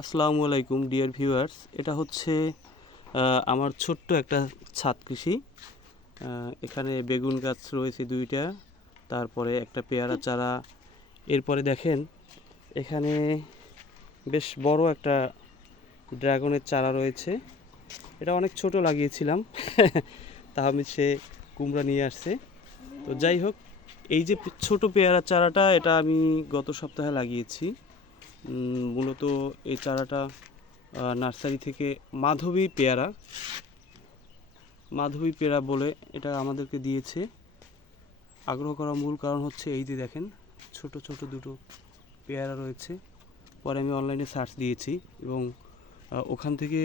আসসালামু আলাইকুম dear viewers. এটা হচ্ছে আমার ছোট্ট একটা ছাদ কৃষি। এখানে বেগুন গাছ রয়েছে 2টা, তারপরে একটা পেয়ারা চারা। এরপরে দেখেন এখানে বেশ বড় একটা ড্রাগনের চারা রয়েছে। এটা অনেক ছোট লাগিয়েছিলাম তাহমিদ সে কুমড়া নিয়ে আসছে। তো যাই হোক, এই যে ছোট পেয়ারা চারাটা এটা আমি গত সপ্তাহে লাগিয়েছি। মূলত এই চারাটা নার্সারি থেকে মাধবী পেয়ারা বলে এটা আমাদেরকে দিয়েছে। আগ্রহ করার মূল কারণ হচ্ছে এই যে দেখেন ছোট ছোট দুটো পেয়ারা রয়েছে। পরে আমি অনলাইনে সার্চ দিয়েছি এবং ওখান থেকে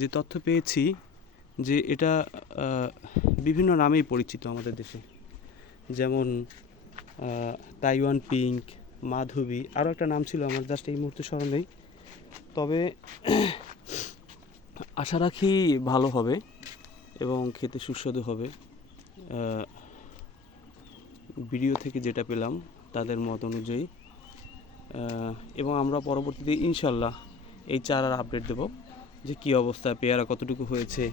যে তথ্য পেয়েছি যে এটা বিভিন্ন নামেই পরিচিত আমাদের দেশে, যেমন তাইওয়ান পিঙ্ক, মাধবী, আরও একটা নাম ছিল আমার জাস্ট এই মুহূর্তে স্মরণ নেই। তবে আশা রাখি ভালো হবে এবং খেতে সুস্বাদু হবে। ভিডিও থেকে যেটা পেলাম তাদের মত অনুযায়ী, এবং আমরা পরবর্তীতে ইনশাল্লাহ এই চারার আপডেট দেব যে কী অবস্থা, পেয়ারা কতটুকু হয়েছে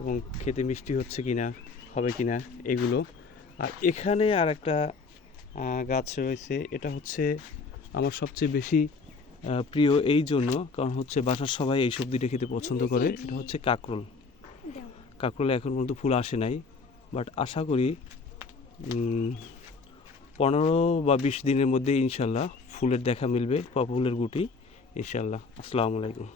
এবং খেতে মিষ্টি হচ্ছে কিনা, হবে কিনা এগুলো। আর এখানে আর একটা গাছ রয়েছে, এটা হচ্ছে আমার সবচেয়ে বেশি প্রিয় এই জন্য কারণ হচ্ছে বাসার সবাই এই সবজিটা খেতে পছন্দ করে। এটা হচ্ছে কাঁকরোল এখন পর্যন্ত ফুল আসে নাই, বাট আশা করি 15 বা 20 দিনের মধ্যে ইনশাল্লাহ ফুলের দেখা মিলবে বা ফুলের গুটি ইনশাল্লাহ। আসসালামু আলাইকুম।